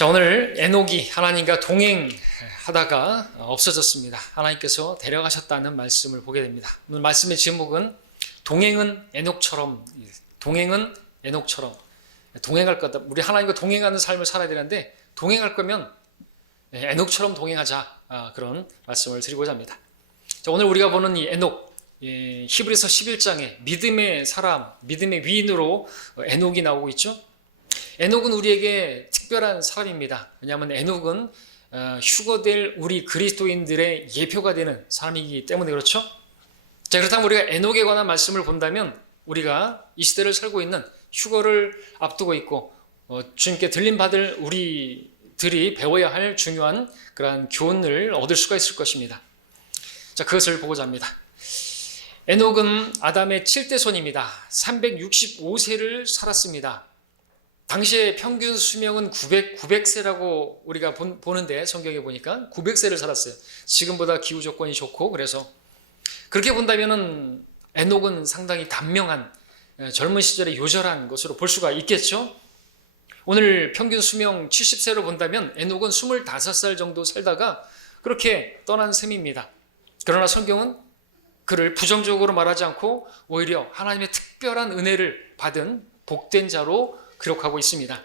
자, 오늘 에녹이 하나님과 동행하다가 없어졌습니다. 하나님께서 데려가셨다는 말씀을 보게 됩니다. 오늘 말씀의 제목은 동행은 에녹처럼, 동행은 에녹처럼 동행할 거다. 우리 하나님과 동행하는 삶을 살아야 되는데 동행할 거면 에녹처럼 동행하자, 그런 말씀을 드리고자 합니다. 자, 오늘 우리가 보는 이 에녹, 히브리서 11장에 믿음의 사람, 믿음의 위인으로 에녹이 나오고 있죠. 에녹은 우리에게 특별한 사람입니다. 왜냐하면 에녹은 휴거될 우리 그리스도인들의 예표가 되는 사람이기 때문에 그렇죠. 자, 그렇다면 우리가 에녹에 관한 말씀을 본다면 우리가 이 시대를 살고 있는 휴거를 앞두고 있고 주님께 들림 받을 우리들이 배워야 할 중요한 그러한 교훈을 얻을 수가 있을 것입니다. 자, 그것을 보고자 합니다. 에녹은 아담의 7대 손입니다. 365세를 살았습니다. 당시의 평균 수명은 900세라고 우리가 보는데 성경에 보니까 900세를 살았어요. 지금보다 기후 조건이 좋고 그래서 그렇게 본다면은 에녹은 상당히 단명한 젊은 시절에 요절한 것으로 볼 수가 있겠죠. 오늘 평균 수명 70세로 본다면 에녹은 25살 정도 살다가 그렇게 떠난 셈입니다. 그러나 성경은 그를 부정적으로 말하지 않고 오히려 하나님의 특별한 은혜를 받은 복된 자로 기록하고 있습니다.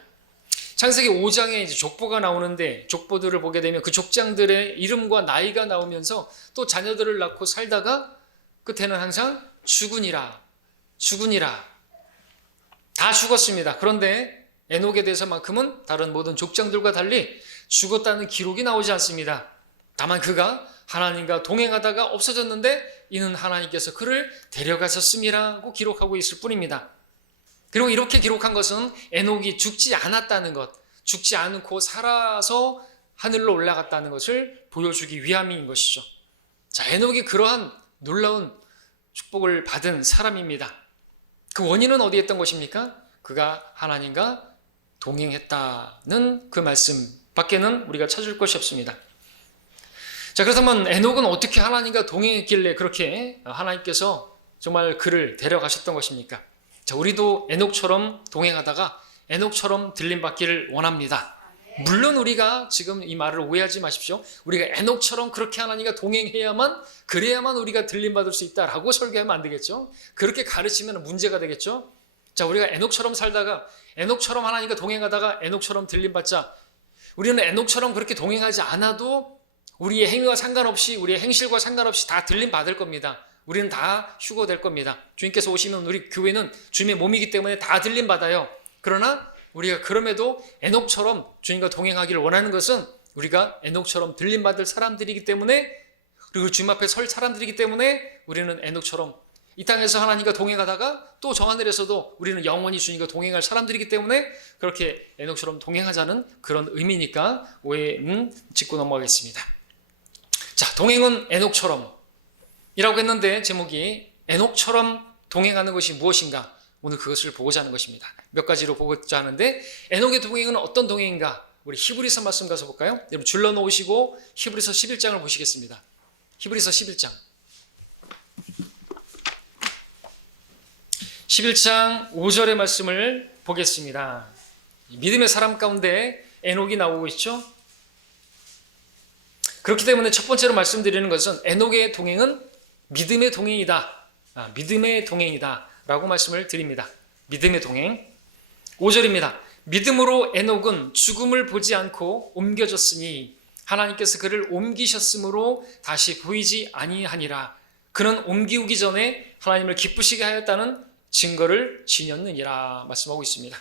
창세기 5장에 이제 족보가 나오는데 족보들을 보게 되면 그 족장들의 이름과 나이가 나오면서 또 자녀들을 낳고 살다가 끝에는 항상 죽으니라 다 죽었습니다. 그런데 에녹에 대해서만큼은 다른 모든 족장들과 달리 죽었다는 기록이 나오지 않습니다. 다만 그가 하나님과 동행하다가 없어졌는데 이는 하나님께서 그를 데려가셨음이라고 기록하고 있을 뿐입니다. 그리고 이렇게 기록한 것은 에녹이 죽지 않았다는 것, 죽지 않고 살아서 하늘로 올라갔다는 것을 보여주기 위함인 것이죠. 자, 에녹이 그러한 놀라운 축복을 받은 사람입니다. 그 원인은 어디에 있던 것입니까? 그가 하나님과 동행했다는 그 말씀 밖에는 우리가 찾을 것이 없습니다. 자, 그렇다면 에녹은 어떻게 하나님과 동행했길래 그렇게 하나님께서 정말 그를 데려가셨던 것입니까? 자, 우리도 에녹처럼 동행하다가 에녹처럼 들림받기를 원합니다. 물론 우리가 지금 이 말을 오해하지 마십시오. 우리가 에녹처럼 그렇게 하나님과 동행해야만 그래야만 우리가 들림받을 수 있다라고 설교하면 안 되겠죠. 그렇게 가르치면 문제가 되겠죠. 자, 우리가 에녹처럼 살다가 에녹처럼 하나님과 동행하다가 에녹처럼 들림받자. 우리는 에녹처럼 그렇게 동행하지 않아도 우리의 행위와 상관없이 우리의 행실과 상관없이 다 들림받을 겁니다. 우리는 다 휴거될 겁니다. 주님께서 오시면 우리 교회는 주님의 몸이기 때문에 다 들림받아요. 그러나 우리가 그럼에도 에녹처럼 주님과 동행하기를 원하는 것은 우리가 에녹처럼 들림받을 사람들이기 때문에 그리고 주님 앞에 설 사람들이기 때문에 우리는 에녹처럼 이 땅에서 하나님과 동행하다가 또 저 하늘에서도 우리는 영원히 주님과 동행할 사람들이기 때문에 그렇게 에녹처럼 동행하자는 그런 의미니까 오해는 짚고 넘어가겠습니다. 자, 동행은 에녹처럼 이라고 했는데 제목이 에녹처럼 동행하는 것이 무엇인가? 오늘 그것을 보고자 하는 것입니다. 몇 가지로 보고자 하는데 에녹의 동행은 어떤 동행인가? 우리 히브리서 말씀 가서 볼까요? 여러분 줄러 놓으시고 히브리서 11장을 보시겠습니다. 히브리서 11장 11장 5절의 말씀을 보겠습니다. 믿음의 사람 가운데 에녹이 나오고 있죠. 그렇기 때문에 첫 번째로 말씀드리는 것은 에녹의 동행은 믿음의 동행이다. 믿음의 동행이다 라고 말씀을 드립니다. 믿음의 동행 5절입니다. 믿음으로 에녹은 죽음을 보지 않고 옮겨졌으니 하나님께서 그를 옮기셨으므로 다시 보이지 아니하니라. 그는 옮기우기 전에 하나님을 기쁘시게 하였다는 증거를 지녔느니라 말씀하고 있습니다.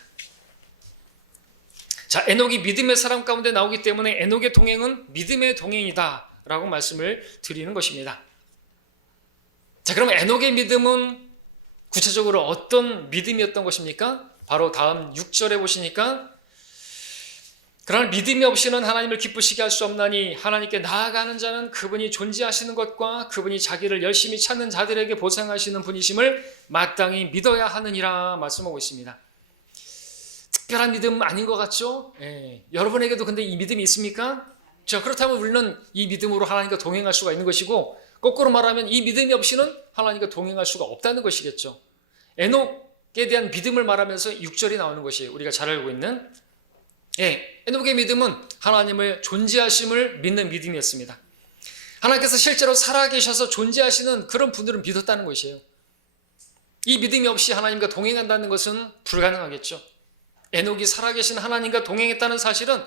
자, 에녹이 믿음의 사람 가운데 나오기 때문에 에녹의 동행은 믿음의 동행이다 라고 말씀을 드리는 것입니다. 자, 그럼 에녹의 믿음은 구체적으로 어떤 믿음이었던 것입니까? 바로 다음 6절에 보시니까 그러나 믿음이 없이는 하나님을 기쁘시게 할 수 없나니 하나님께 나아가는 자는 그분이 존재하시는 것과 그분이 자기를 열심히 찾는 자들에게 보상하시는 분이심을 마땅히 믿어야 하느니라 말씀하고 있습니다. 특별한 믿음 아닌 것 같죠? 여러분에게도 근데 이 믿음이 있습니까? 자, 그렇다면 우리는 이 믿음으로 하나님과 동행할 수가 있는 것이고 거꾸로 말하면 이 믿음이 없이는 하나님과 동행할 수가 없다는 것이겠죠. 에녹에 대한 믿음을 말하면서 6절이 나오는 것이 우리가 잘 알고 있는 에녹의 믿음은 하나님의 존재하심을 믿는 믿음이었습니다. 하나님께서 실제로 살아계셔서 존재하시는 그런 분들은 믿었다는 것이에요. 이 믿음이 없이 하나님과 동행한다는 것은 불가능하겠죠. 에녹이 살아계신 하나님과 동행했다는 사실은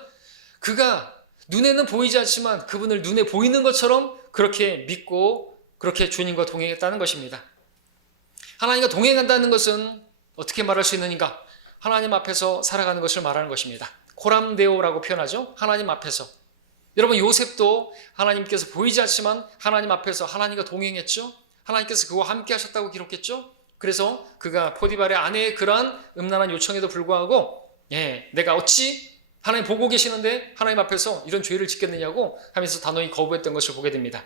그가 눈에는 보이지 않지만 그분을 눈에 보이는 것처럼 그렇게 믿고 그렇게 주님과 동행했다는 것입니다. 하나님과 동행한다는 것은 어떻게 말할 수 있느니까? 하나님 앞에서 살아가는 것을 말하는 것입니다. 코람데오라고 표현하죠. 하나님 앞에서. 여러분, 요셉도 하나님께서 보이지 않지만 하나님 앞에서 하나님과 동행했죠. 하나님께서 그와 함께 하셨다고 기록했죠. 그래서 그가 포디발의 아내의 그러한 음란한 요청에도 불구하고 내가 어찌 하나님 보고 계시는데 하나님 앞에서 이런 죄를 짓겠느냐고 하면서 단호히 거부했던 것을 보게 됩니다.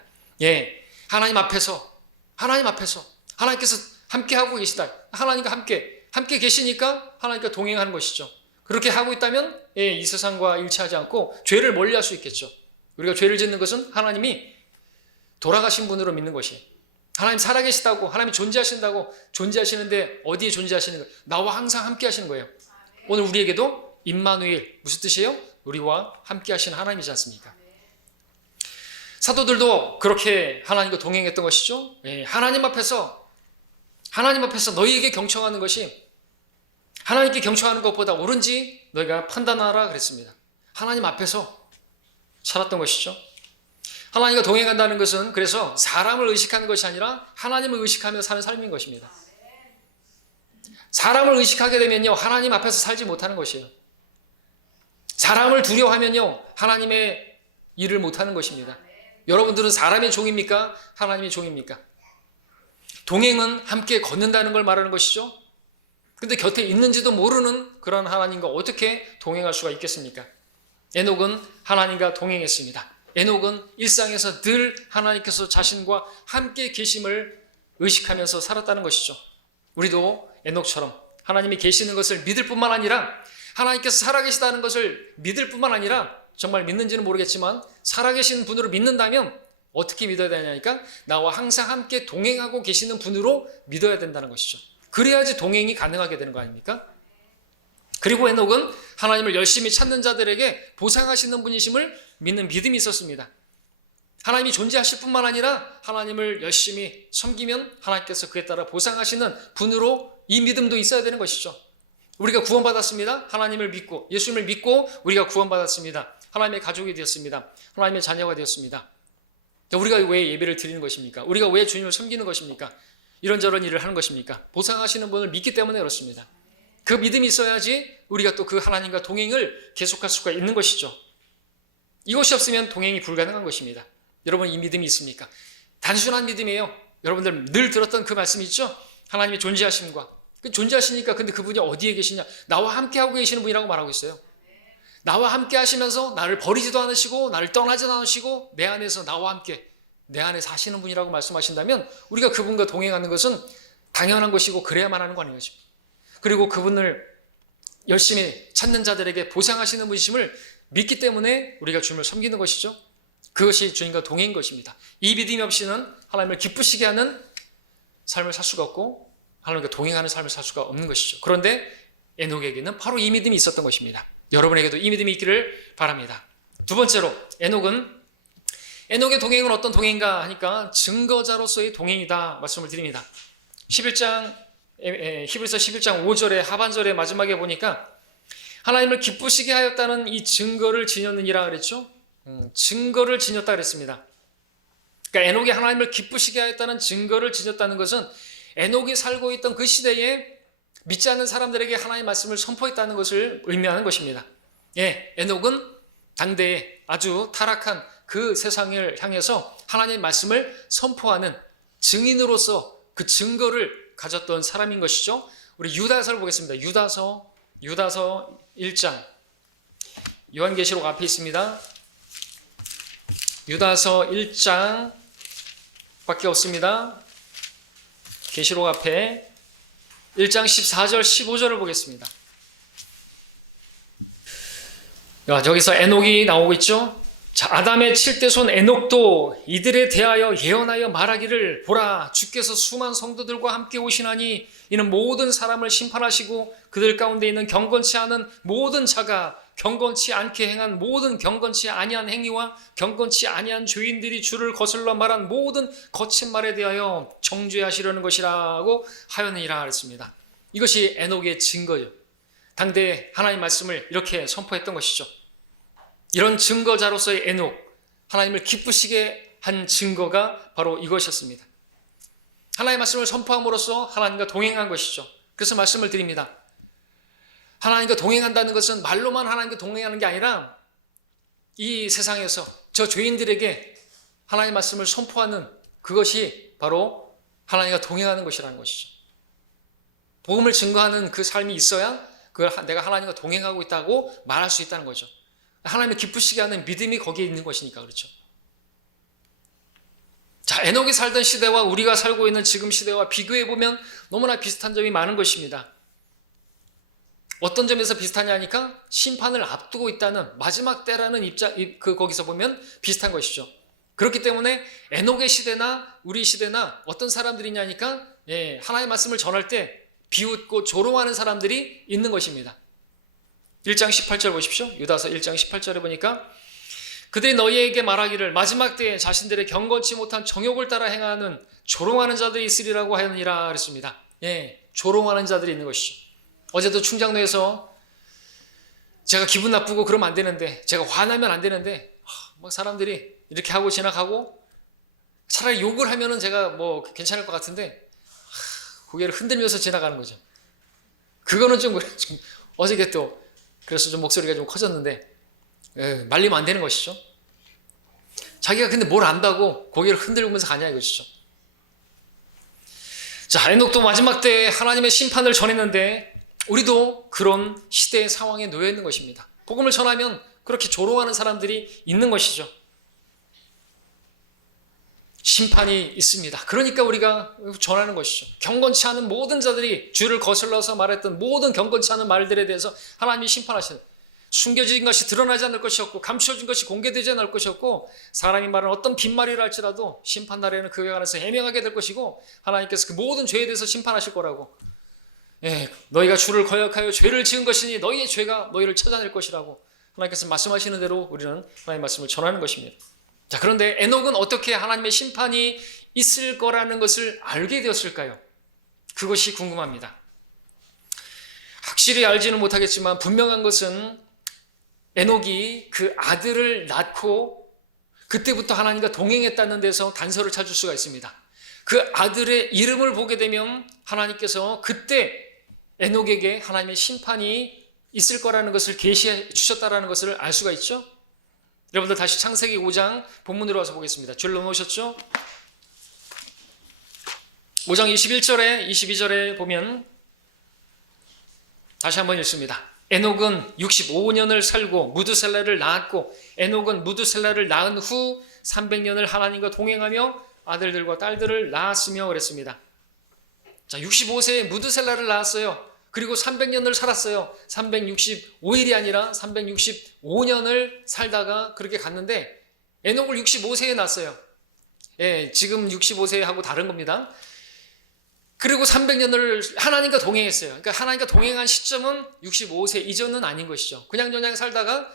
하나님 앞에서 하나님께서 함께 하고 계시다. 하나님과 함께 계시니까 하나님과 동행하는 것이죠. 그렇게 하고 있다면 이 세상과 일치하지 않고 죄를 멀리할 수 있겠죠. 우리가 죄를 짓는 것은 하나님이 돌아가신 분으로 믿는 것이, 하나님 살아계시다고, 하나님이 존재하시는데 어디에 존재하시는 거예요? 나와 항상 함께 하시는 거예요. 오늘 우리에게도 임마누엘, 무슨 뜻이에요? 우리와 함께 하시는 하나님이지 않습니까? 사도들도 그렇게 하나님과 동행했던 것이죠. 하나님 앞에서 너희에게 경청하는 것이 하나님께 경청하는 것보다 옳은지 너희가 판단하라 그랬습니다. 하나님 앞에서 살았던 것이죠. 하나님과 동행한다는 것은 그래서 사람을 의식하는 것이 아니라 하나님을 의식하며 사는 삶인 것입니다. 사람을 의식하게 되면요, 하나님 앞에서 살지 못하는 것이에요. 사람을 두려워하면요, 하나님의 일을 못하는 것입니다. 여러분들은 사람의 종입니까? 하나님의 종입니까? 동행은 함께 걷는다는 걸 말하는 것이죠. 근데 곁에 있는지도 모르는 그런 하나님과 어떻게 동행할 수가 있겠습니까? 에녹은 하나님과 동행했습니다. 에녹은 일상에서 늘 하나님께서 자신과 함께 계심을 의식하면서 살았다는 것이죠. 우리도 에녹처럼 하나님이 계시는 것을 믿을 뿐만 아니라 하나님께서 살아계시다는 것을 믿을 뿐만 아니라 정말 믿는지는 모르겠지만 살아계신 분으로 믿는다면 어떻게 믿어야 되냐니까 나와 항상 함께 동행하고 계시는 분으로 믿어야 된다는 것이죠. 그래야지 동행이 가능하게 되는 거 아닙니까? 그리고 에녹은 하나님을 열심히 찾는 자들에게 보상하시는 분이심을 믿는 믿음이 있었습니다. 하나님이 존재하실 뿐만 아니라 하나님을 열심히 섬기면 하나님께서 그에 따라 보상하시는 분으로 이 믿음도 있어야 되는 것이죠. 우리가 구원받았습니다. 하나님을 믿고 예수님을 믿고 우리가 구원받았습니다. 하나님의 가족이 되었습니다. 하나님의 자녀가 되었습니다. 우리가 왜 예배를 드리는 것입니까? 우리가 왜 주님을 섬기는 것입니까? 이런저런 일을 하는 것입니까? 보상하시는 분을 믿기 때문에 그렇습니다. 그 믿음이 있어야지 우리가 또 그 하나님과 동행을 계속할 수가 있는 것이죠. 이것이 없으면 동행이 불가능한 것입니다. 여러분, 이 믿음이 있습니까? 단순한 믿음이에요. 여러분들 늘 들었던 그 말씀이 있죠? 하나님의 존재하심과 존재하시니까 근데 그분이 어디에 계시냐? 나와 함께하고 계시는 분이라고 말하고 있어요. 나와 함께 하시면서 나를 버리지도 않으시고 나를 떠나지도 않으시고 내 안에서 나와 함께 내 안에 사시는 분이라고 말씀하신다면 우리가 그분과 동행하는 것은 당연한 것이고 그래야만 하는 거 아니겠죠. 그리고 그분을 열심히 찾는 자들에게 보상하시는 분이심을 믿기 때문에 우리가 주님을 섬기는 것이죠. 그것이 주님과 동행인 것입니다. 이 믿음이 없이는 하나님을 기쁘시게 하는 삶을 살 수가 없고 하나님과 동행하는 삶을 살 수가 없는 것이죠. 그런데 에녹에게는 바로 이 믿음이 있었던 것입니다. 여러분에게도 이 믿음이 있기를 바랍니다. 두 번째로 에녹의 동행은 어떤 동행인가 하니까 증거자로서의 동행이다 말씀을 드립니다. 히브리서 11장 5절의 하반절의 마지막에 보니까 하나님을 기쁘시게 하였다는 이 증거를 지녔느니라 그랬죠. 증거를 지녔다 그랬습니다. 그러니까 에녹이 하나님을 기쁘시게 하였다는 증거를 지녔다는 것은 에녹이 살고 있던 그 시대에 믿지 않는 사람들에게 하나님의 말씀을 선포했다는 것을 의미하는 것입니다. 에녹은 당대에 아주 타락한 그 세상을 향해서 하나님의 말씀을 선포하는 증인으로서 그 증거를 가졌던 사람인 것이죠. 우리 유다서를 보겠습니다. 유다서 1장 요한계시록 앞에 있습니다. 유다서 1장 밖에 없습니다. 계시록 앞에 1장 14절 15절을 보겠습니다. 저기서 에녹이 나오고 있죠. 자, 아담의 7대 손 에녹도 이들에 대하여 예언하여 말하기를, 보라, 주께서 수많은 성도들과 함께 오시나니 이는 모든 사람을 심판하시고 그들 가운데 있는 경건치 않은 모든 자가 경건치 않게 행한 모든 경건치 아니한 행위와 경건치 아니한 죄인들이 주를 거슬러 말한 모든 거친 말에 대하여 정죄하시려는 것이라고 하였느니라 했습니다. 이것이 에녹의 증거죠. 당대 하나님 말씀을 이렇게 선포했던 것이죠. 이런 증거자로서의 에녹, 하나님을 기쁘시게 한 증거가 바로 이것이었습니다. 하나님의 말씀을 선포함으로써 하나님과 동행한 것이죠. 그래서 말씀을 드립니다. 하나님과 동행한다는 것은 말로만 하나님과 동행하는 게 아니라 이 세상에서 저 죄인들에게 하나님의 말씀을 선포하는 그것이 바로 하나님과 동행하는 것이라는 것이죠. 복음을 증거하는 그 삶이 있어야 그걸 내가 하나님과 동행하고 있다고 말할 수 있다는 거죠. 하나님을 기쁘시게 하는 믿음이 거기에 있는 것이니까 그렇죠. 자, 에녹이 살던 시대와 우리가 살고 있는 지금 시대와 비교해보면 너무나 비슷한 점이 많은 것입니다. 어떤 점에서 비슷하냐니까 심판을 앞두고 있다는 마지막 때라는 거기서 보면 비슷한 것이죠. 그렇기 때문에 에녹의 시대나 우리 시대나 어떤 사람들이냐니까 하나님의 말씀을 전할 때 비웃고 조롱하는 사람들이 있는 것입니다. 1장 18절 보십시오. 유다서 1장 18절에 보니까 그들이 너희에게 말하기를 마지막 때에 자신들의 경건치 못한 정욕을 따라 행하는 조롱하는 자들이 있으리라고 하였느니라 그랬습니다. 조롱하는 자들이 있는 것이죠. 어제도 충장로에서 제가 기분 나쁘고 그러면 안 되는데, 제가 화나면 안 되는데 사람들이 이렇게 하고 지나가고 차라리 욕을 하면은 제가 괜찮을 것 같은데 고개를 흔들면서 지나가는 거죠. 그거는 좀 어저께 또 그래서 좀 목소리가 좀 커졌는데 말리면 안 되는 것이죠. 자기가 근데 뭘 안다고 고개를 흔들면서 가냐 이것이죠. 자, 에녹도 마지막 때에 하나님의 심판을 전했는데 우리도 그런 시대의 상황에 놓여 있는 것입니다. 복음을 전하면 그렇게 조롱하는 사람들이 있는 것이죠. 심판이 있습니다. 그러니까 우리가 전하는 것이죠. 경건치 않은 모든 자들이 주를 거슬러서 말했던 모든 경건치 않은 말들에 대해서 하나님이 심판하시는, 숨겨진 것이 드러나지 않을 것이었고 감추어진 것이 공개되지 않을 것이었고 사람이 말하는 어떤 빈말이라 할지라도 심판날에는 그에 관해서 해명하게 될 것이고 하나님께서 그 모든 죄에 대해서 심판하실 거라고. 너희가 주를 거역하여 죄를 지은 것이니 너희의 죄가 너희를 찾아낼 것이라고 하나님께서 말씀하시는 대로 우리는 하나님의 말씀을 전하는 것입니다. 자, 그런데 에녹은 어떻게 하나님의 심판이 있을 거라는 것을 알게 되었을까요? 그것이 궁금합니다. 확실히 알지는 못하겠지만 분명한 것은 에녹이 그 아들을 낳고 그때부터 하나님과 동행했다는 데서 단서를 찾을 수가 있습니다. 그 아들의 이름을 보게 되면 하나님께서 그때 에녹에게 하나님의 심판이 있을 거라는 것을 계시해 주셨다는 것을 알 수가 있죠. 여러분들 다시 창세기 5장 본문으로 와서 보겠습니다. 줄 놓으셨죠? 5장 21절에 22절에 보면 다시 한번 읽습니다. 에녹은 65년을 살고 무드셀라를 낳았고 에녹은 무드셀라를 낳은 후 300년을 하나님과 동행하며 아들들과 딸들을 낳았으며 그랬습니다. 자, 65세에 무드셀라를 낳았어요. 그리고 300년을 살았어요. 365일이 아니라 365년을 살다가 그렇게 갔는데 에녹을 65세에 낳았어요. 지금 65세하고 다른 겁니다. 그리고 300년을 하나님과 동행했어요. 그러니까 하나님과 동행한 시점은 65세 이전은 아닌 것이죠. 그냥 살다가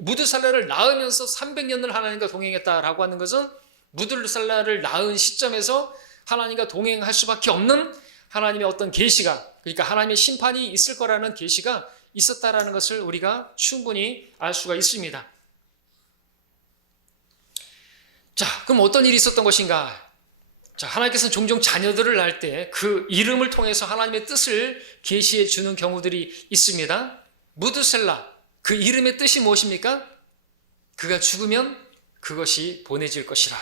무드셀라를 낳으면서 300년을 하나님과 동행했다라고 하는 것은 무드셀라를 낳은 시점에서 하나님과 동행할 수밖에 없는 하나님의 어떤 계시가, 그러니까 하나님의 심판이 있을 거라는 계시가 있었다라는 것을 우리가 충분히 알 수가 있습니다. 자, 그럼 어떤 일이 있었던 것인가? 자, 하나님께서는 종종 자녀들을 낳을 때 그 이름을 통해서 하나님의 뜻을 계시해 주는 경우들이 있습니다. 무드셀라, 그 이름의 뜻이 무엇입니까? 그가 죽으면 그것이 보내질 것이라.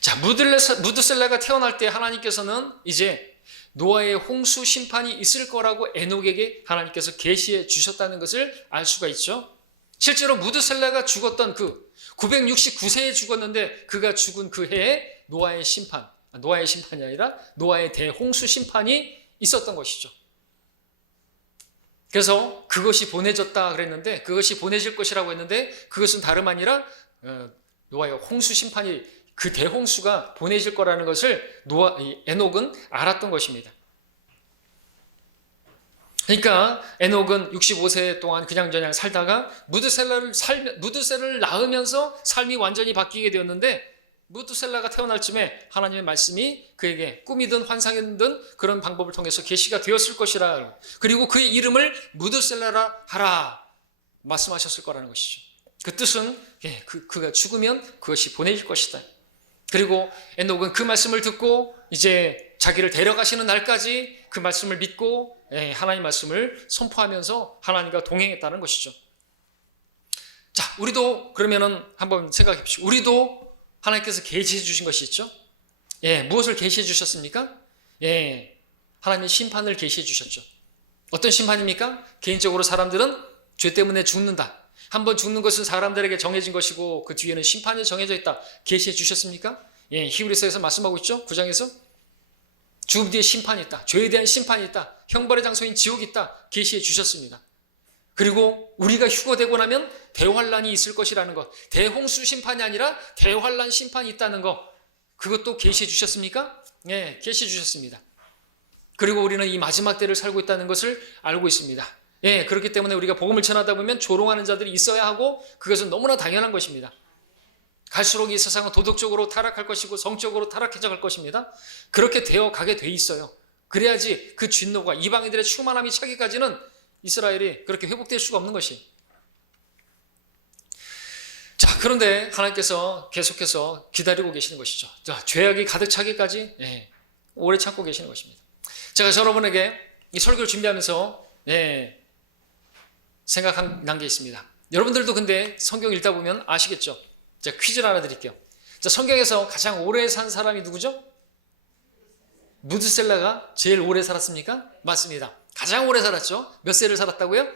자, 무드셀라가 태어날 때 하나님께서는 이제 노아의 홍수 심판이 있을 거라고 에녹에게 하나님께서 계시해 주셨다는 것을 알 수가 있죠. 실제로 무드셀라가 죽었던 그 969세에 죽었는데 그가 죽은 그 해에 노아의 심판이 아니라 노아의 대홍수 심판이 있었던 것이죠. 그래서 그것이 보내졌다 그랬는데, 그것이 보내질 것이라고 했는데, 그것은 다름 아니라 노아의 홍수 심판이, 그 대홍수가 보내질 거라는 것을 에녹은 알았던 것입니다. 그러니까 에녹은 65세 동안 그냥저냥 살다가 무드셀라를 낳으면서 삶이 완전히 바뀌게 되었는데, 무드셀라가 태어날 쯤에 하나님의 말씀이 그에게 꿈이든 환상이든 그런 방법을 통해서 계시가 되었을 것이라, 그리고 그의 이름을 무드셀라라 하라 말씀하셨을 거라는 것이죠. 그 뜻은 그가 죽으면 그것이 보내질 것이다. 그리고 에녹은 그 말씀을 듣고 이제 자기를 데려가시는 날까지 그 말씀을 믿고 하나님 말씀을 선포하면서 하나님과 동행했다는 것이죠. 자, 우리도 그러면은 한번 생각해 보십시오. 우리도 하나님께서 계시해 주신 것이 있죠. 무엇을 계시해 주셨습니까? 하나님의 심판을 계시해 주셨죠. 어떤 심판입니까? 개인적으로 사람들은 죄 때문에 죽는다. 한번 죽는 것은 사람들에게 정해진 것이고 그 뒤에는 심판이 정해져 있다. 계시해 주셨습니까? 히브리서에서 말씀하고 있죠. 9장에서 죽음 뒤에 심판이 있다. 죄에 대한 심판이 있다. 형벌의 장소인 지옥이 있다. 계시해 주셨습니다. 그리고 우리가 휴거되고 나면 대환란이 있을 것이라는 것, 대홍수 심판이 아니라 대환란 심판이 있다는 것, 그것도 계시해 주셨습니까? 계시해 주셨습니다. 그리고 우리는 이 마지막 때를 살고 있다는 것을 알고 있습니다. 그렇기 때문에 우리가 복음을 전하다 보면 조롱하는 자들이 있어야 하고, 그것은 너무나 당연한 것입니다. 갈수록 이 세상은 도덕적으로 타락할 것이고 성적으로 타락해져 갈 것입니다. 그렇게 되어 가게 돼 있어요. 그래야지 그 진노가, 이방인들의 충만함이 차기까지는 이스라엘이 그렇게 회복될 수가 없는 것이. 자, 그런데 하나님께서 계속해서 기다리고 계시는 것이죠. 자, 죄악이 가득 차기까지 오래 참고 계시는 것입니다. 제가 여러분에게 이 설교를 준비하면서 생각난 게 있습니다. 여러분들도 근데 성경 읽다 보면 아시겠죠? 제가 퀴즈를 하나 드릴게요. 자, 성경에서 가장 오래 산 사람이 누구죠? 무드셀라가 제일 오래 살았습니까? 맞습니다. 가장 오래 살았죠. 몇 세를 살았다고요?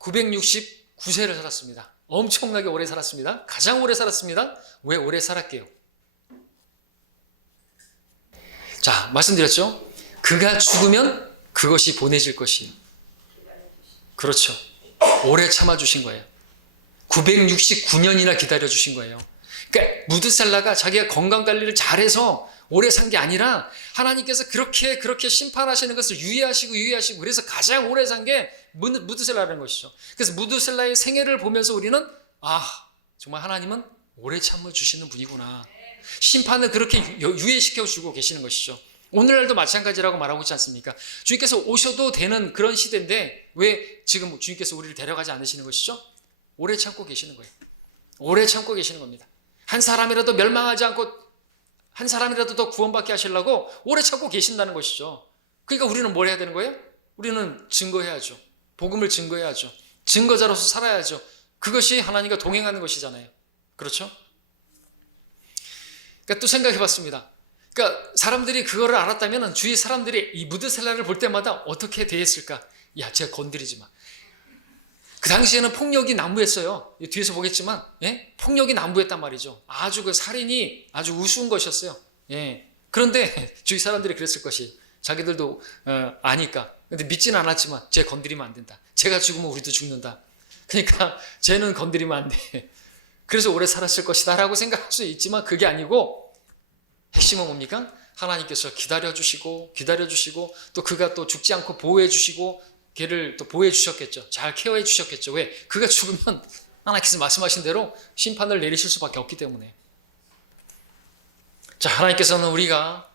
969세를 살았습니다. 엄청나게 오래 살았습니다. 가장 오래 살았습니다. 왜 오래 살았게요? 자, 말씀드렸죠. 그가 죽으면 그것이 보내질 것이에요. 그렇죠. 오래 참아주신 거예요. 969년이나 기다려주신 거예요. 그러니까 무드셀라가 자기가 건강관리를 잘해서 오래 산 게 아니라 하나님께서 그렇게 심판하시는 것을 유의하시고 그래서 가장 오래 산 게 무드셀라라는 것이죠. 그래서 무드셀라의 생애를 보면서 우리는 정말 하나님은 오래 참아주시는 분이구나. 심판을 그렇게 유예시켜 주고 계시는 것이죠. 오늘날도 마찬가지라고 말하고 있지 않습니까? 주님께서 오셔도 되는 그런 시대인데 왜 지금 주님께서 우리를 데려가지 않으시는 것이죠? 오래 참고 계시는 거예요. 오래 참고 계시는 겁니다. 한 사람이라도 멸망하지 않고 한 사람이라도 더 구원받게 하시려고 오래 참고 계신다는 것이죠. 그러니까 우리는 뭘 해야 되는 거예요? 우리는 증거해야죠. 복음을 증거해야죠. 증거자로서 살아야죠. 그것이 하나님과 동행하는 것이잖아요. 그렇죠? 그러니까 또 생각해 봤습니다. 그러니까 사람들이 그거를 알았다면 주위 사람들이 이 무드셀라를 볼 때마다 어떻게 대했을까? 야, 제가 건드리지 마. 그 당시에는 폭력이 난무했어요. 뒤에서 보겠지만, 폭력이 난무했단 말이죠. 아주 그 살인이 아주 우스운 것이었어요. 그런데 주위 사람들이 그랬을 것이, 자기들도 아니까. 근데 믿지는 않았지만, 쟤 건드리면 안 된다. 쟤가 죽으면 우리도 죽는다. 그러니까 쟤는 건드리면 안 돼. 그래서 오래 살았을 것이다 라고 생각할 수 있지만 그게 아니고, 핵심은 뭡니까? 하나님께서 기다려주시고 또 그가 또 죽지 않고 보호해주시고 걔를 또 보호해 주셨겠죠. 잘 케어해 주셨겠죠. 왜? 그가 죽으면 하나님께서 말씀하신 대로 심판을 내리실 수밖에 없기 때문에. 자, 하나님께서는 우리가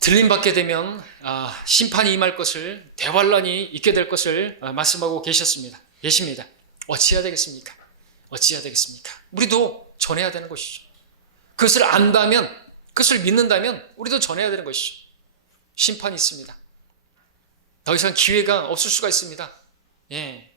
들림받게 되면 심판이 임할 것을, 대환란이 있게 될 것을 말씀하고 계십니다. 어찌해야 되겠습니까? 우리도 전해야 되는 것이죠. 그것을 안다면, 그것을 믿는다면 우리도 전해야 되는 것이죠. 심판이 있습니다. 더 이상 기회가 없을 수가 있습니다.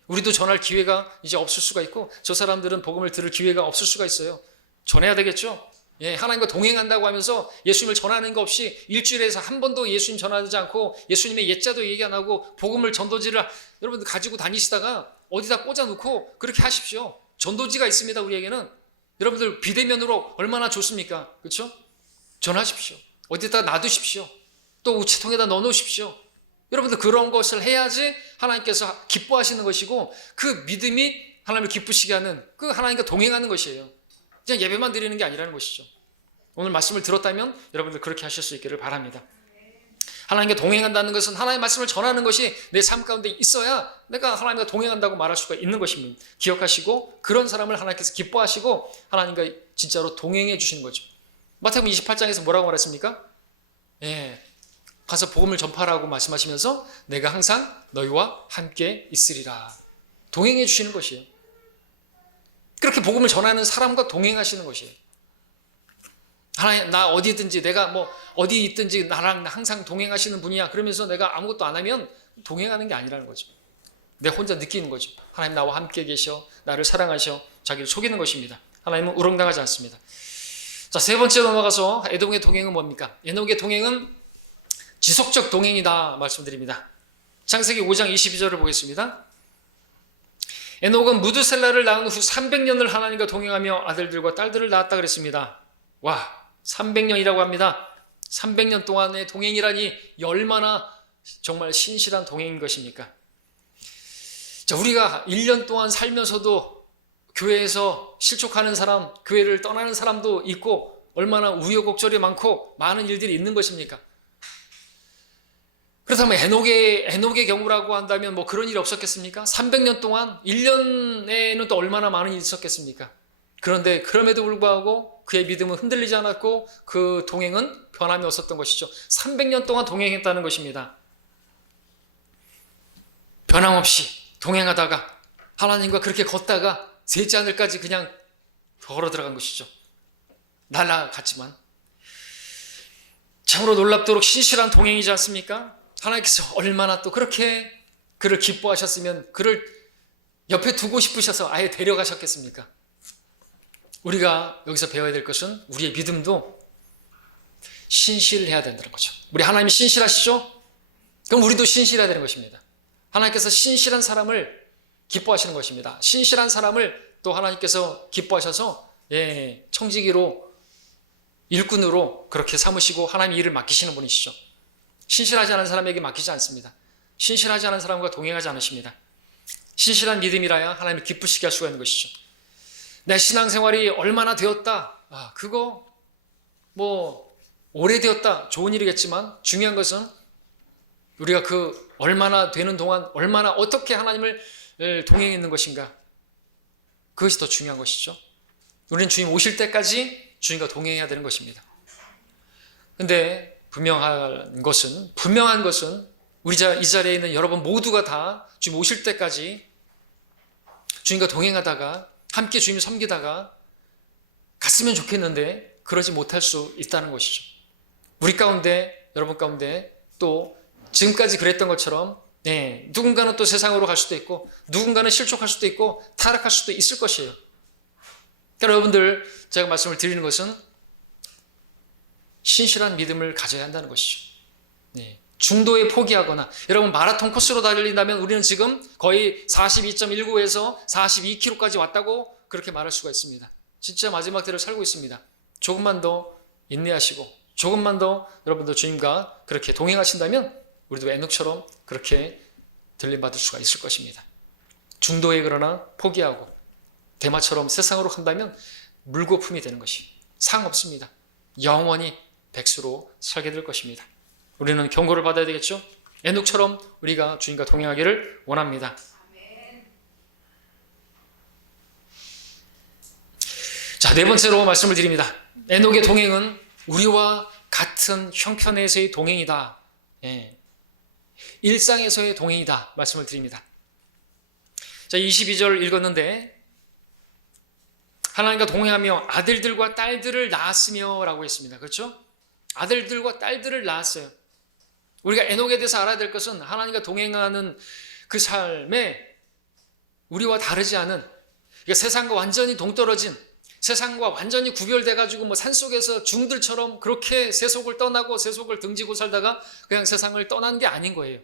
우리도 전할 기회가 이제 없을 수가 있고, 저 사람들은 복음을 들을 기회가 없을 수가 있어요. 전해야 되겠죠. 하나님과 동행한다고 하면서 예수님을 전하는 거 없이 일주일에서 한 번도 예수님 전하지 않고 예수님의 옛자도 얘기 안 하고 복음을 전도지를 여러분들 가지고 다니시다가 어디다 꽂아놓고 그렇게 하십시오. 전도지가 있습니다. 우리에게는. 여러분들 비대면으로 얼마나 좋습니까? 그렇죠? 전하십시오. 어디다 놔두십시오. 또 우체통에다 넣어놓으십시오. 여러분들 그런 것을 해야지 하나님께서 기뻐하시는 것이고 그 믿음이 하나님을 기쁘시게 하는 그 하나님과 동행하는 것이에요. 그냥 예배만 드리는 게 아니라는 것이죠. 오늘 말씀을 들었다면 여러분들 그렇게 하실 수 있기를 바랍니다. 하나님과 동행한다는 것은 하나님의 말씀을 전하는 것이 내 삶 가운데 있어야 내가 하나님과 동행한다고 말할 수가 있는 것입니다. 기억하시고 그런 사람을 하나님께서 기뻐하시고 하나님과 진짜로 동행해 주시는 거죠. 마태복음 28장에서 뭐라고 말했습니까? 가서 복음을 전파라고 말씀하시면서 내가 항상 너희와 함께 있으리라. 동행해 주시는 것이에요. 그렇게 복음을 전하는 사람과 동행하시는 것이에요. 하나님, 나 어디든지 내가 뭐 어디 있든지 나랑 항상 동행하시는 분이야. 그러면서 내가 아무것도 안 하면 동행하는 게 아니라는 거죠. 내가 혼자 느끼는 거죠. 하나님 나와 함께 계셔. 나를 사랑하셔. 자기를 속이는 것입니다. 하나님은 우롱당하지 않습니다. 자, 세 번째 넘어가서 에녹의 동행은 뭡니까? 에녹의 동행은 지속적 동행이다 말씀드립니다. 창세기 5장 22절을 보겠습니다. 에녹은 무드셀라를 낳은 후 300년을 하나님과 동행하며 아들들과 딸들을 낳았다 그랬습니다. 와, 300년이라고 합니다. 300년 동안의 동행이라니 얼마나 정말 신실한 동행인 것입니까? 자, 우리가 1년 동안 살면서도 교회에서 실족하는 사람, 교회를 떠나는 사람도 있고 얼마나 우여곡절이 많고 많은 일들이 있는 것입니까? 그렇다면 에녹의 경우라고 한다면 뭐 그런 일이 없었겠습니까? 300년 동안 1년에는 또 얼마나 많은 일이 있었겠습니까? 그런데 그럼에도 불구하고 그의 믿음은 흔들리지 않았고 그 동행은 변함이 없었던 것이죠. 300년 동안 동행했다는 것입니다. 변함없이 동행하다가 하나님과 그렇게 걷다가 셋째 하늘까지 그냥 걸어 들어간 것이죠. 날아갔지만 참으로 놀랍도록 신실한 동행이지 않습니까? 하나님께서 얼마나 또 그렇게 그를 기뻐하셨으면 그를 옆에 두고 싶으셔서 아예 데려가셨겠습니까? 우리가 여기서 배워야 될 것은 우리의 믿음도 신실해야 된다는 거죠. 우리 하나님이 신실하시죠? 그럼 우리도 신실해야 되는 것입니다. 하나님께서 신실한 사람을 기뻐하시는 것입니다. 신실한 사람을 또 하나님께서 기뻐하셔서 청지기로 일꾼으로 그렇게 삼으시고 하나님 일을 맡기시는 분이시죠. 신실하지 않은 사람에게 맡기지 않습니다. 신실하지 않은 사람과 동행하지 않으십니다. 신실한 믿음이라야 하나님을 기쁘시게 할 수가 있는 것이죠. 내 신앙생활이 얼마나 되었다, 그거 뭐 오래되었다, 좋은 일이겠지만 중요한 것은 우리가 그 얼마나 되는 동안 얼마나 어떻게 하나님을 동행했는 것인가, 그것이 더 중요한 것이죠. 우리는 주님 오실 때까지 주님과 동행해야 되는 것입니다. 근데 분명한 것은 우리 이 자리에 있는 여러분 모두가 다 주님 오실 때까지 주님과 동행하다가 함께 주님을 섬기다가 갔으면 좋겠는데 그러지 못할 수 있다는 것이죠. 우리 가운데, 여러분 가운데 또 지금까지 그랬던 것처럼 누군가는 또 세상으로 갈 수도 있고 누군가는 실족할 수도 있고 타락할 수도 있을 것이에요. 그러니까 여러분들, 제가 말씀을 드리는 것은 신실한 믿음을 가져야 한다는 것이죠. 중도에 포기하거나, 여러분 마라톤 코스로 달린다면 우리는 지금 거의 42.19에서 42km까지 왔다고 그렇게 말할 수가 있습니다. 진짜 마지막 때를 살고 있습니다. 조금만 더 인내하시고 조금만 더 여러분들 주님과 그렇게 동행하신다면 우리도 에녹처럼 그렇게 들림받을 수가 있을 것입니다. 중도에 그러나 포기하고 대마처럼 세상으로 간다면 물거품이 되는 것이 상없습니다. 영원히 백수로 살게 될 것입니다. 우리는 경고를 받아야 되겠죠? 에녹처럼 우리가 주님과 동행하기를 원합니다. 자, 네 번째로 말씀을 드립니다. 에녹의 동행은 우리와 같은 형편에서의 동행이다. 일상에서의 동행이다. 말씀을 드립니다. 자, 22절 읽었는데 하나님과 동행하며 아들들과 딸들을 낳았으며 라고 했습니다. 그렇죠? 아들들과 딸들을 낳았어요. 우리가 에녹에 대해서 알아야 될 것은 하나님과 동행하는 그 삶에 우리와 다르지 않은, 그러니까 세상과 완전히 동떨어진, 세상과 완전히 구별돼가지고 뭐 산속에서 중들처럼 그렇게 세속을 떠나고 세속을 등지고 살다가 그냥 세상을 떠난 게 아닌 거예요.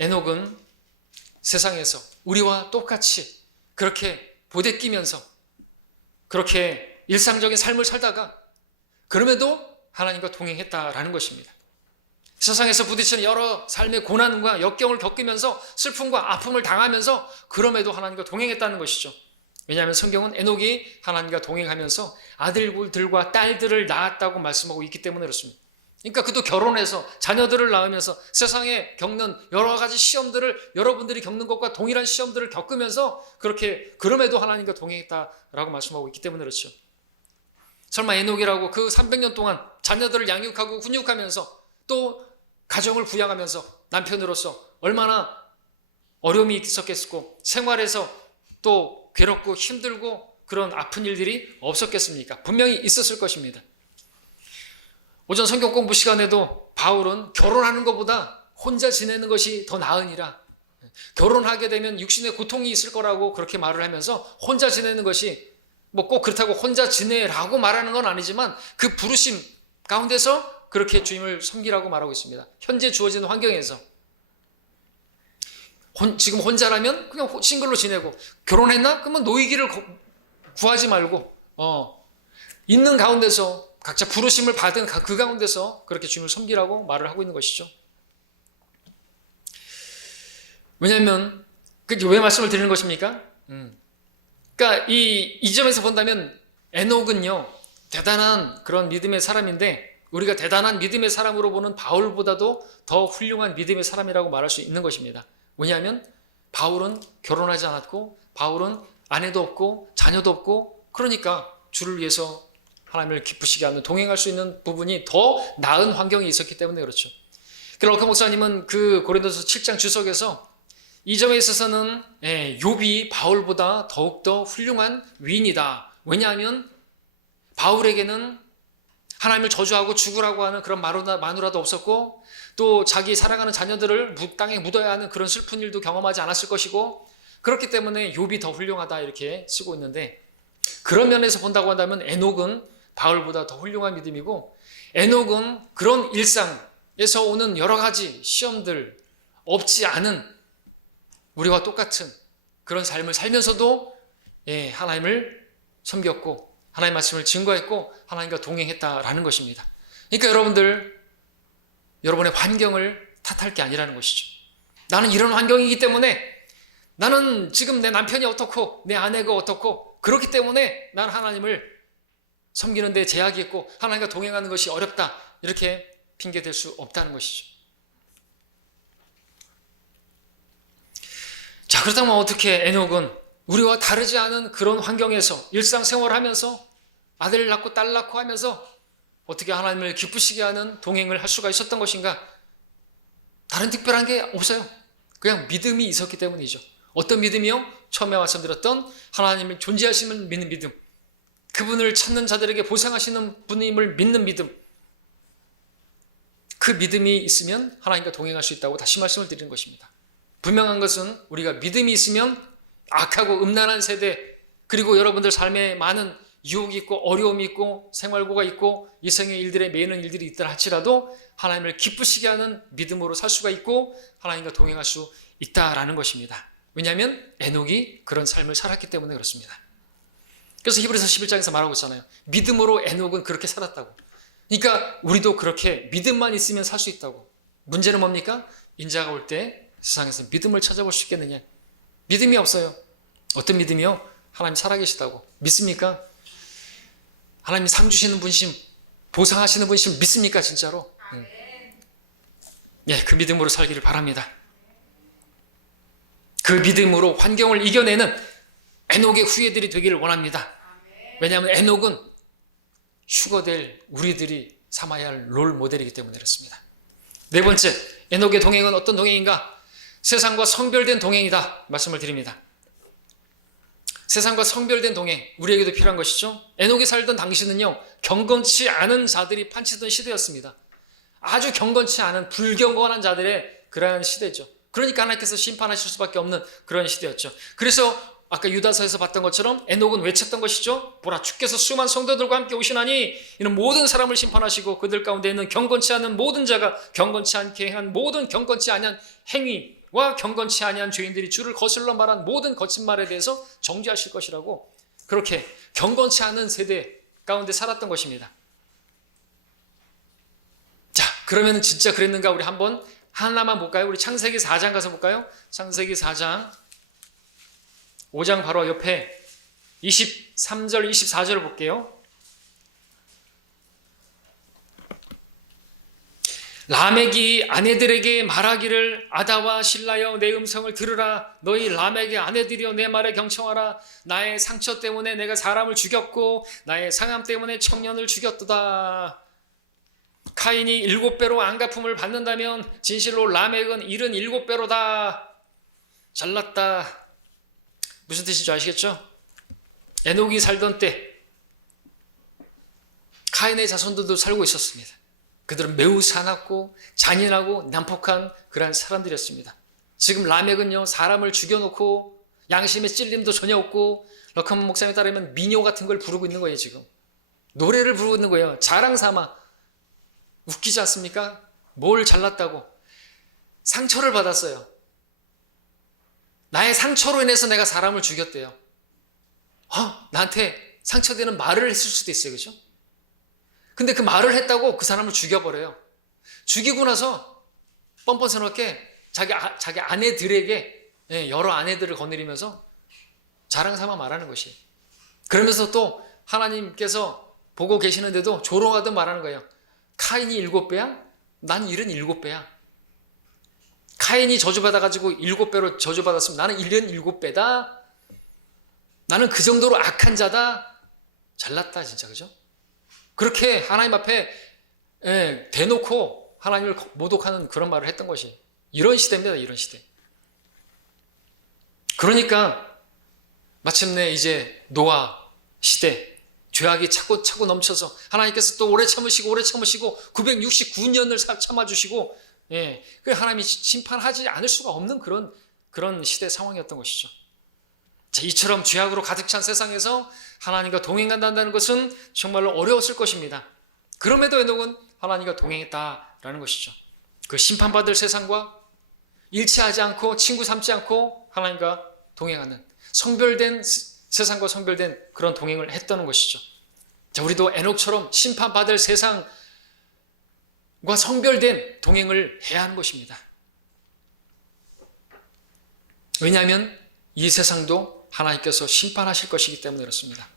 에녹은 세상에서 우리와 똑같이 그렇게 보대끼면서 그렇게 일상적인 삶을 살다가 그럼에도 하나님과 동행했다라는 것입니다. 세상에서 부딪히는 여러 삶의 고난과 역경을 겪으면서 슬픔과 아픔을 당하면서 그럼에도 하나님과 동행했다는 것이죠. 왜냐하면 성경은 에녹이 하나님과 동행하면서 아들들과 딸들을 낳았다고 말씀하고 있기 때문에 그렇습니다. 그러니까 그도 결혼해서 자녀들을 낳으면서 세상에 겪는 여러 가지 시험들을 여러분들이 겪는 것과 동일한 시험들을 겪으면서 그렇게 그럼에도 하나님과 동행했다라고 말씀하고 있기 때문에 그렇죠. 설마 에녹이라고 그 300년 동안 자녀들을 양육하고 훈육하면서 또 가정을 부양하면서 남편으로서 얼마나 어려움이 있었겠고 생활에서 또 괴롭고 힘들고 그런 아픈 일들이 없었겠습니까? 분명히 있었을 것입니다. 오전 성경 공부 시간에도 바울은 결혼하는 것보다 혼자 지내는 것이 더 나으니라, 결혼하게 되면 육신의 고통이 있을 거라고 그렇게 말을 하면서 혼자 지내는 것이 뭐 꼭 그렇다고 혼자 지내라고 말하는 건 아니지만 그 부르심 가운데서 그렇게 주님을 섬기라고 말하고 있습니다. 현재 주어진 환경에서 지금 혼자라면 그냥 싱글로 지내고, 결혼했나? 그러면 노이기를 구하지 말고 있는 가운데서 각자 부르심을 받은 그 가운데서 그렇게 주님을 섬기라고 말을 하고 있는 것이죠. 왜냐하면 왜 말씀을 드리는 것입니까? 그러니까 이 점에서 본다면 에녹은요 대단한 그런 믿음의 사람인데, 우리가 대단한 믿음의 사람으로 보는 바울보다도 더 훌륭한 믿음의 사람이라고 말할 수 있는 것입니다. 왜냐하면 바울은 결혼하지 않았고 바울은 아내도 없고 자녀도 없고, 그러니까 주를 위해서 하나님을 기쁘시게 하는 동행할 수 있는 부분이 더 나은 환경이 있었기 때문에 그렇죠. 그래서 럭커 목사님은 그 고린도서 7장 주석에서 이 점에 있어서는 욥이 바울보다 더욱더 훌륭한 위인이다. 왜냐하면 바울에게는 하나님을 저주하고 죽으라고 하는 그런 마누라도 없었고, 또 자기 사랑하는 자녀들을 땅에 묻어야 하는 그런 슬픈 일도 경험하지 않았을 것이고, 그렇기 때문에 욥이 더 훌륭하다 이렇게 쓰고 있는데, 그런 면에서 본다고 한다면 에녹은 바울보다 더 훌륭한 믿음이고, 에녹은 그런 일상에서 오는 여러 가지 시험들 없지 않은 우리와 똑같은 그런 삶을 살면서도 하나님을 섬겼고 하나님의 말씀을 증거했고 하나님과 동행했다라는 것입니다. 그러니까 여러분의 환경을 탓할 게 아니라는 것이죠. 나는 이런 환경이기 때문에, 나는 지금 내 남편이 어떻고 내 아내가 어떻고 그렇기 때문에 난 하나님을 섬기는 데 제약이 있고 하나님과 동행하는 것이 어렵다, 이렇게 핑계댈 수 없다는 것이죠. 자, 그렇다면 어떻게 에녹은 우리와 다르지 않은 그런 환경에서 일상생활을 하면서 아들 낳고 딸 낳고 하면서 어떻게 하나님을 기쁘시게 하는 동행을 할 수가 있었던 것인가? 다른 특별한 게 없어요. 그냥 믿음이 있었기 때문이죠. 어떤 믿음이요? 처음에 말씀드렸던 하나님의 존재하심을 믿는 믿음, 그분을 찾는 자들에게 보상하시는 분임을 믿는 믿음, 그 믿음이 있으면 하나님과 동행할 수 있다고 다시 말씀을 드리는 것입니다. 분명한 것은 우리가 믿음이 있으면 악하고 음란한 세대, 그리고 여러분들 삶에 많은 유혹이 있고 어려움이 있고 생활고가 있고 이생의 일들에 매이는 일들이 있다 할지라도 하나님을 기쁘시게 하는 믿음으로 살 수가 있고 하나님과 동행할 수 있다라는 것입니다. 왜냐하면 에녹이 그런 삶을 살았기 때문에 그렇습니다. 그래서 히브리서 11장에서 말하고 있잖아요. 믿음으로 에녹은 그렇게 살았다고. 그러니까 우리도 그렇게 믿음만 있으면 살 수 있다고. 문제는 뭡니까? 인자가 올 때 세상에서 믿음을 찾아볼 수 있겠느냐? 믿음이 없어요. 어떤 믿음이요? 하나님 살아계시다고 믿습니까? 하나님이 상 주시는 분이심, 보상하시는 분이심 믿습니까? 진짜로? 그 믿음으로 살기를 바랍니다. 그 믿음으로 환경을 이겨내는 에녹의 후예들이 되기를 원합니다. 왜냐하면 에녹은 휴거될 우리들이 삼아야 할 롤 모델이기 때문에 그렇습니다. 네 번째, 에녹의 동행은 어떤 동행인가? 세상과 성별된 동행이다 말씀을 드립니다. 세상과 성별된 동행, 우리에게도 필요한 것이죠. 에녹이 살던 당시는요, 경건치 않은 자들이 판치던 시대였습니다. 아주 경건치 않은 불경건한 자들의 그러한 시대죠. 그러니까 하나님께서 심판하실 수밖에 없는 그런 시대였죠. 그래서 아까 유다서에서 봤던 것처럼 에녹은 외쳤던 것이죠. 보라, 주께서 수많은 성도들과 함께 오시나니 이는 모든 사람을 심판하시고 그들 가운데 있는 경건치 않은 모든 자가 경건치 않게 한 모든 경건치 아니한 행위와 경건치 아니한 죄인들이 주를 거슬러 말한 모든 거친 말에 대해서 정죄하실 것이라고, 그렇게 경건치 않은 세대 가운데 살았던 것입니다. 자, 그러면 진짜 그랬는가? 우리 한번 하나만 볼까요? 우리 창세기 4장 가서 볼까요? 창세기 4장 5장 바로 옆에 23절 24절을 볼게요. 라멕이 아내들에게 말하기를 아다와 실라여 내 음성을 들으라. 너희 라멕의 아내들이여 내 말에 경청하라. 나의 상처 때문에 내가 사람을 죽였고 나의 상함 때문에 청년을 죽였도다. 카인이 7배로 안갚음을 받는다면 진실로 라멕은 77배로다. 잘났다. 무슨 뜻인지 아시겠죠? 에녹이 살던 때 카인의 자손들도 살고 있었습니다. 그들은 매우 사납고 잔인하고 난폭한 그러한 사람들이었습니다. 지금 라멕은요, 사람을 죽여놓고 양심의 찔림도 전혀 없고 럭커먼 목사님에 따르면 민요 같은 걸 부르고 있는 거예요. 지금 노래를 부르고 있는 거예요. 자랑 삼아. 웃기지 않습니까? 뭘 잘났다고. 상처를 받았어요. 나의 상처로 인해서 내가 사람을 죽였대요. 나한테 상처되는 말을 했을 수도 있어요. 그죠? 근데 그 말을 했다고 그 사람을 죽여버려요. 죽이고 나서 뻔뻔스럽게 자기 아내들에게 여러 아내들을 거느리면서 자랑 삼아 말하는 것이에요. 그러면서 또 하나님께서 보고 계시는데도 조롱하듯 말하는 거예요. 카인이 7배야? 난 77배야. 카인이 저주받아가지고 7배로 저주받았으면 나는 77배다. 나는 그 정도로 악한 자다. 잘났다 진짜. 그죠? 그렇게 하나님 앞에 대놓고 하나님을 모독하는 그런 말을 했던 것이 이런 시대입니다. 이런 시대. 그러니까 마침내 이제 노아 시대, 죄악이 차고 넘쳐서 하나님께서 또 오래 참으시고 969년을 참아주시고, 그 하나님이 심판하지 않을 수가 없는 그런 시대 상황이었던 것이죠. 자, 이처럼 죄악으로 가득 찬 세상에서 하나님과 동행한다는 것은 정말로 어려웠을 것입니다. 그럼에도 에녹은 하나님과 동행했다라는 것이죠. 그 심판받을 세상과 일치하지 않고 친구 삼지 않고 하나님과 동행하는 성별된 세상과 성별된 그런 동행을 했다는 것이죠. 자, 우리도 에녹처럼 심판받을 세상과 성별된 동행을 해야 하는 것입니다. 왜냐하면 이 세상도 하나님께서 심판하실 것이기 때문에 그렇습니다.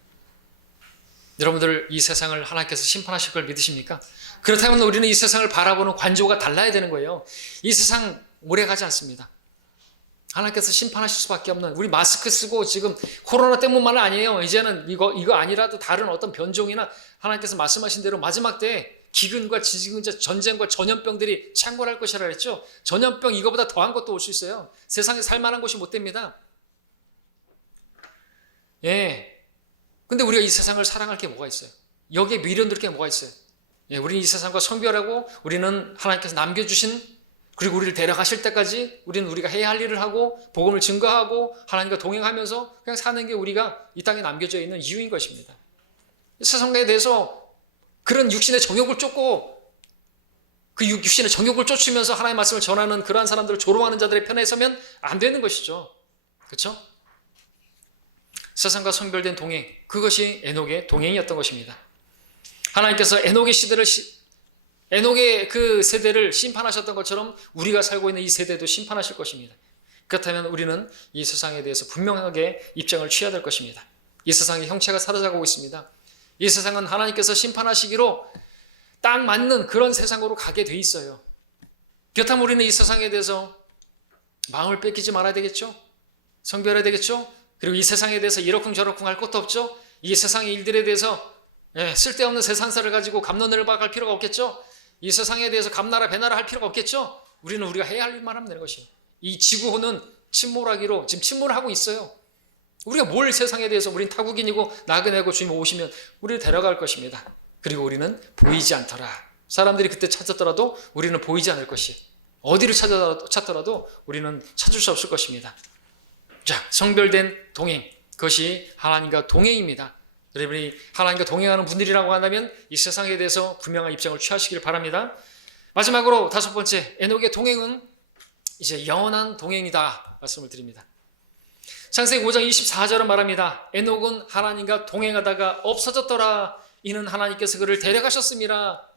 여러분들 이 세상을 하나님께서 심판하실 걸 믿으십니까? 그렇다면 우리는 이 세상을 바라보는 관조가 달라야 되는 거예요. 이 세상 오래 가지 않습니다. 하나님께서 심판하실 수밖에 없는, 우리 마스크 쓰고 지금 코로나 때문만 아니에요. 이제는 이거 아니라도 다른 어떤 변종이나 하나님께서 말씀하신 대로 마지막 때에 기근과 지진과 전쟁과 전염병들이 창궐할 것이라 그랬죠. 전염병 이거보다 더한 것도 올 수 있어요. 세상에 살만한 곳이 못 됩니다. 근데 우리가 이 세상을 사랑할 게 뭐가 있어요? 여기에 미련들 게 뭐가 있어요? 우리는 이 세상과 성별하고 우리는 하나님께서 남겨주신, 그리고 우리를 데려가실 때까지 우리는 우리가 해야 할 일을 하고 복음을 증거하고 하나님과 동행하면서 그냥 사는 게 우리가 이 땅에 남겨져 있는 이유인 것입니다. 이 세상에 대해서 그런 육신의 정욕을 쫓고 그 육신의 정욕을 쫓으면서 하나님의 말씀을 전하는 그러한 사람들을 조롱하는 자들의 편에 서면 안 되는 것이죠. 그렇죠? 세상과 성별된 동행, 그것이 에녹의 동행이었던 것입니다. 하나님께서 에녹의 그 세대를 심판하셨던 것처럼 우리가 살고 있는 이 세대도 심판하실 것입니다. 그렇다면 우리는 이 세상에 대해서 분명하게 입장을 취해야 될 것입니다. 이 세상의 형체가 사라져가고 있습니다. 이 세상은 하나님께서 심판하시기로 딱 맞는 그런 세상으로 가게 돼 있어요. 그렇다면 우리는 이 세상에 대해서 마음을 뺏기지 말아야 되겠죠? 성별해야 되겠죠? 그리고 이 세상에 대해서 이러쿵저러쿵 할 것도 없죠? 이 세상의 일들에 대해서 쓸데없는 세상사를 가지고 갑론을박할 필요가 없겠죠? 이 세상에 대해서 감나라 배나라 할 필요가 없겠죠? 우리가 해야 할 일만 하면 되는 것이에요. 이 지구호는 침몰하기로 지금 침몰하고 있어요. 우리가 뭘 세상에 대해서, 우린 타국인이고 나그네고 주님 오시면 우리를 데려갈 것입니다. 그리고 우리는 보이지 않더라. 사람들이 그때 찾았더라도 우리는 보이지 않을 것이, 어디를 찾더라도 우리는 찾을 수 없을 것입니다. 자, 성별된 동행, 그것이 하나님과 동행입니다. 여러분이 하나님과 동행하는 분들이라고 한다면 이 세상에 대해서 분명한 입장을 취하시길 바랍니다. 마지막으로 5번째, 에녹의 동행은 이제 영원한 동행이다 말씀을 드립니다. 창세기 5장 24절은 말합니다. 에녹은 하나님과 동행하다가 없어졌더라. 이는 하나님께서 그를 데려가셨습니다.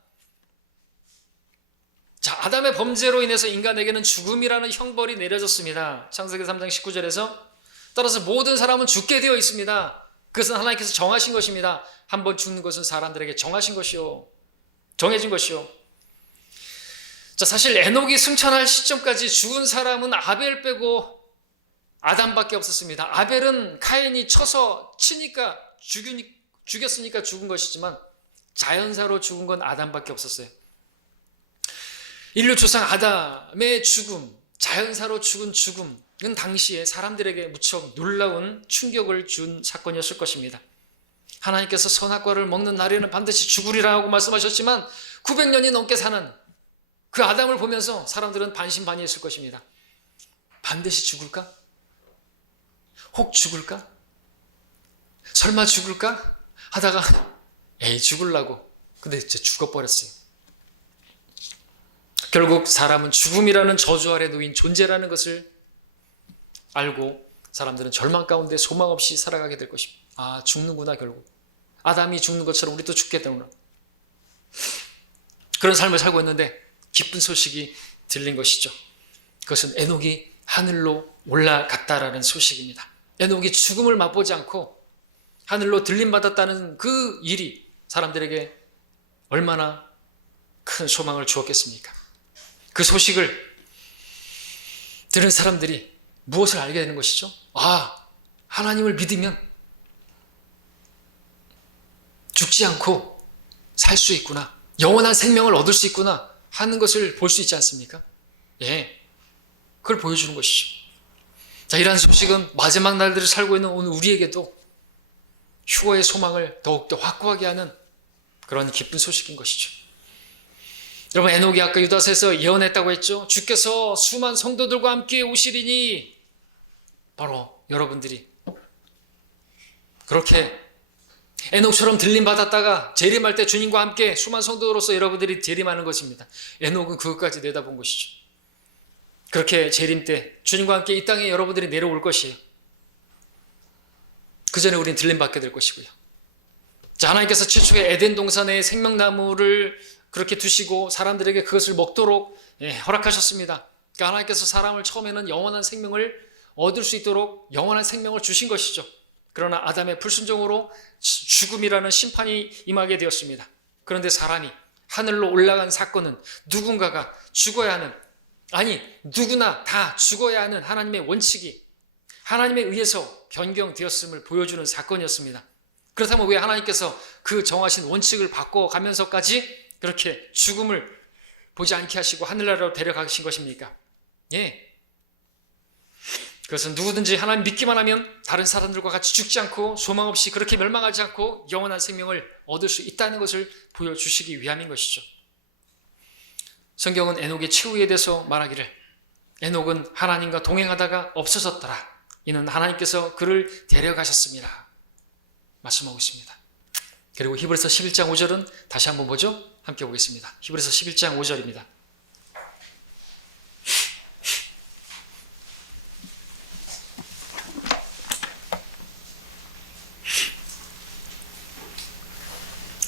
자, 아담의 범죄로 인해서 인간에게는 죽음이라는 형벌이 내려졌습니다. 창세기 3장 19절에서 따라서 모든 사람은 죽게 되어 있습니다. 그것은 하나님께서 정하신 것입니다. 한 번 죽는 것은 사람들에게 정하신 것이요, 정해진 것이요. 자, 사실 에녹이 승천할 시점까지 죽은 사람은 아벨 빼고 아담밖에 없었습니다. 아벨은 카인이 쳐서 치니까 죽였으니까 죽은 것이지만 자연사로 죽은 건 아담밖에 없었어요. 인류 조상 아담의 죽음, 자연사로 죽은 죽음은 당시에 사람들에게 무척 놀라운 충격을 준 사건이었을 것입니다. 하나님께서 선악과를 먹는 날에는 반드시 죽으리라고 말씀하셨지만 900년이 넘게 사는 그 아담을 보면서 사람들은 반신반의했을 것입니다. 반드시 죽을까? 혹 죽을까? 설마 죽을까? 하다가 에이 죽으려고. 근데 이제 죽어버렸어요. 결국 사람은 죽음이라는 저주 아래 놓인 존재라는 것을 알고 사람들은 절망 가운데 소망 없이 살아가게 될 것입니다. 아, 죽는구나. 결국 아담이 죽는 것처럼 우리도 죽겠구나. 그런 삶을 살고 있는데 기쁜 소식이 들린 것이죠. 그것은 에녹이 하늘로 올라갔다라는 소식입니다. 에녹이 죽음을 맛보지 않고 하늘로 들림받았다는 그 일이 사람들에게 얼마나 큰 소망을 주었겠습니까? 그 소식을 들은 사람들이 무엇을 알게 되는 것이죠? 아, 하나님을 믿으면 죽지 않고 살 수 있구나, 영원한 생명을 얻을 수 있구나 하는 것을 볼 수 있지 않습니까? 예, 그걸 보여주는 것이죠. 자, 이러한 소식은 마지막 날들을 살고 있는 오늘 우리에게도 휴거의 소망을 더욱더 확고하게 하는 그런 기쁜 소식인 것이죠. 여러분, 에녹이 아까 유다서에서 예언했다고 했죠. 주께서 수많은 성도들과 함께 오시리니, 바로 여러분들이 그렇게 에녹처럼 들림받았다가 재림할 때 주님과 함께 수많은 성도로서 여러분들이 재림하는 것입니다. 에녹은 그것까지 내다본 것이죠. 그렇게 재림 때 주님과 함께 이 땅에 여러분들이 내려올 것이에요. 그 전에 우리는 들림받게 될 것이고요. 자, 하나님께서 최초에 에덴 동산에 생명나무를 그렇게 두시고 사람들에게 그것을 먹도록 허락하셨습니다. 그러니까 하나님께서 사람을 처음에는 영원한 생명을 얻을 수 있도록 영원한 생명을 주신 것이죠. 그러나 아담의 불순종으로 죽음이라는 심판이 임하게 되었습니다. 그런데 사람이 하늘로 올라간 사건은 누군가가 죽어야 하는, 아니 누구나 다 죽어야 하는 하나님의 원칙이 하나님에 의해서 변경되었음을 보여주는 사건이었습니다. 그렇다면 왜 하나님께서 그 정하신 원칙을 바꿔가면서까지 그렇게 죽음을 보지 않게 하시고 하늘나라로 데려가신 것입니까? 예. 그것은 누구든지 하나님 믿기만 하면 다른 사람들과 같이 죽지 않고 소망 없이 그렇게 멸망하지 않고 영원한 생명을 얻을 수 있다는 것을 보여주시기 위함인 것이죠. 성경은 에녹의 최후에 대해서 말하기를 에녹은 하나님과 동행하다가 없어졌더라. 이는 하나님께서 그를 데려가셨습니다. 말씀하고 있습니다. 그리고 히브리서 11장 5절은 다시 한번 보죠. 함께 보겠습니다. 히브리서 11장 5절입니다.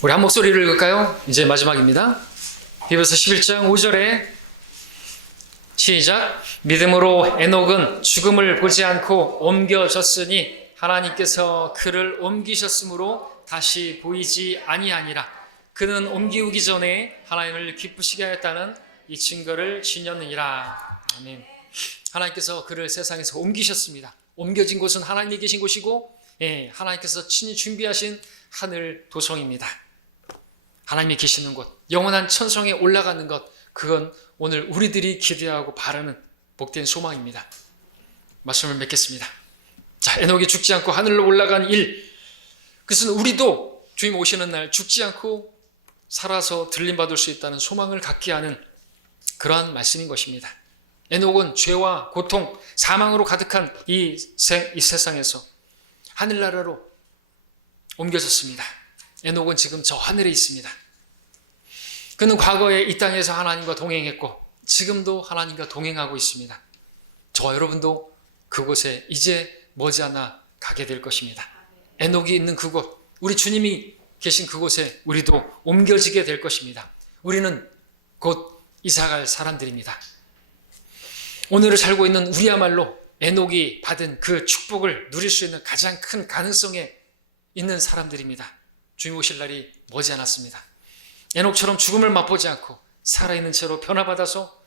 우리 한 목소리를 읽을까요? 이제 마지막입니다. 히브리서 11장 5절에 시작. 믿음으로 에녹은 죽음을 보지 않고 옮겨졌으니 하나님께서 그를 옮기셨으므로 다시 보이지 아니하니라. 그는 옮기우기 전에 하나님을 기쁘시게 하였다는 이 증거를 지녔느니라. 아멘. 하나님께서 그를 세상에서 옮기셨습니다. 옮겨진 곳은 하나님이 계신 곳이고, 하나님께서 친히 준비하신 하늘 도성입니다. 하나님이 계시는 곳, 영원한 천성에 올라가는 것, 그건 오늘 우리들이 기대하고 바라는 복된 소망입니다. 말씀을 맺겠습니다. 자, 에녹이 죽지 않고 하늘로 올라간 일, 그것은 우리도 주님 오시는 날 죽지 않고 살아서 들림받을 수 있다는 소망을 갖게 하는 그러한 말씀인 것입니다. 에녹은 죄와 고통, 사망으로 가득한 이 세상에서 하늘나라로 옮겨졌습니다. 에녹은 지금 저 하늘에 있습니다. 그는 과거에 이 땅에서 하나님과 동행했고 지금도 하나님과 동행하고 있습니다. 저와 여러분도 그곳에 이제 머지않아 가게 될 것입니다. 에녹이 있는 그곳, 우리 주님이 계신 그곳에 우리도 옮겨지게 될 것입니다. 우리는 곧 이사갈 사람들입니다. 오늘을 살고 있는 우리야말로 에녹이 받은 그 축복을 누릴 수 있는 가장 큰 가능성에 있는 사람들입니다. 주님 오실 날이 머지않았습니다. 에녹처럼 죽음을 맛보지 않고 살아있는 채로 변화받아서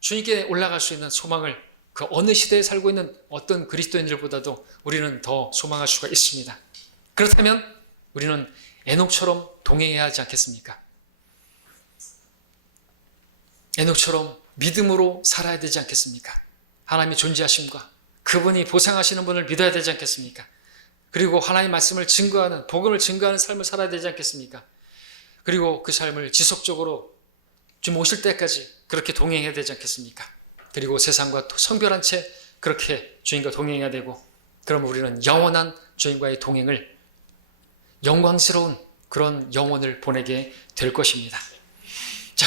주님께 올라갈 수 있는 소망을 그 어느 시대에 살고 있는 어떤 그리스도인들보다도 우리는 더 소망할 수가 있습니다. 그렇다면 우리는 에녹처럼 동행해야 하지 않겠습니까? 에녹처럼 믿음으로 살아야 되지 않겠습니까? 하나님의 존재하심과 그분이 보상하시는 분을 믿어야 되지 않겠습니까? 그리고 하나님의 말씀을 증거하는, 복음을 증거하는 삶을 살아야 되지 않겠습니까? 그리고 그 삶을 지속적으로 주님 오실 때까지 그렇게 동행해야 되지 않겠습니까? 그리고 세상과 성별한 채 그렇게 주님과 동행해야 되고, 그러면 우리는 영원한 주님과의 동행을, 영광스러운 그런 영혼을 보내게 될 것입니다. 자,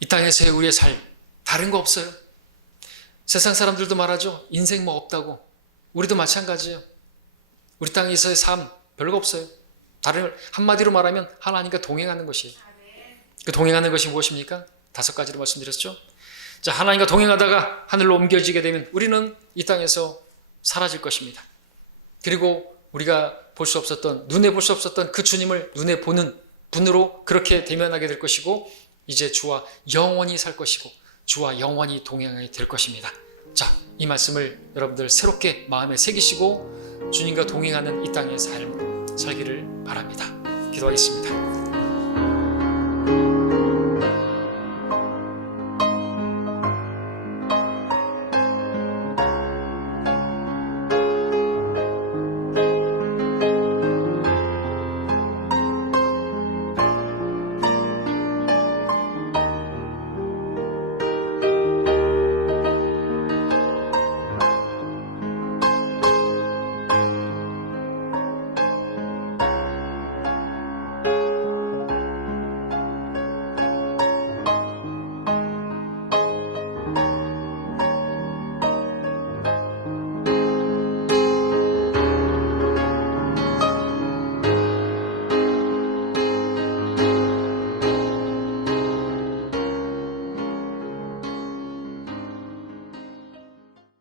이 땅에서의 우리의 삶 다른 거 없어요. 세상 사람들도 말하죠. 인생 뭐 없다고. 우리도 마찬가지예요. 우리 땅에서의 삶 별거 없어요. 다른 한마디로 말하면 하나님과 동행하는 것이에요. 그 동행하는 것이 무엇입니까? 5가지로 말씀드렸죠. 자, 하나님과 동행하다가 하늘로 옮겨지게 되면 우리는 이 땅에서 사라질 것입니다. 그리고 우리가 볼 수 없었던, 눈에 볼 수 없었던 그 주님을 눈에 보는 분으로 그렇게 대면하게 될 것이고, 이제 주와 영원히 살 것이고 주와 영원히 동행하게 될 것입니다. 자, 이 말씀을 여러분들 새롭게 마음에 새기시고 주님과 동행하는 이 땅의 삶 살기를 바랍니다. 기도하겠습니다.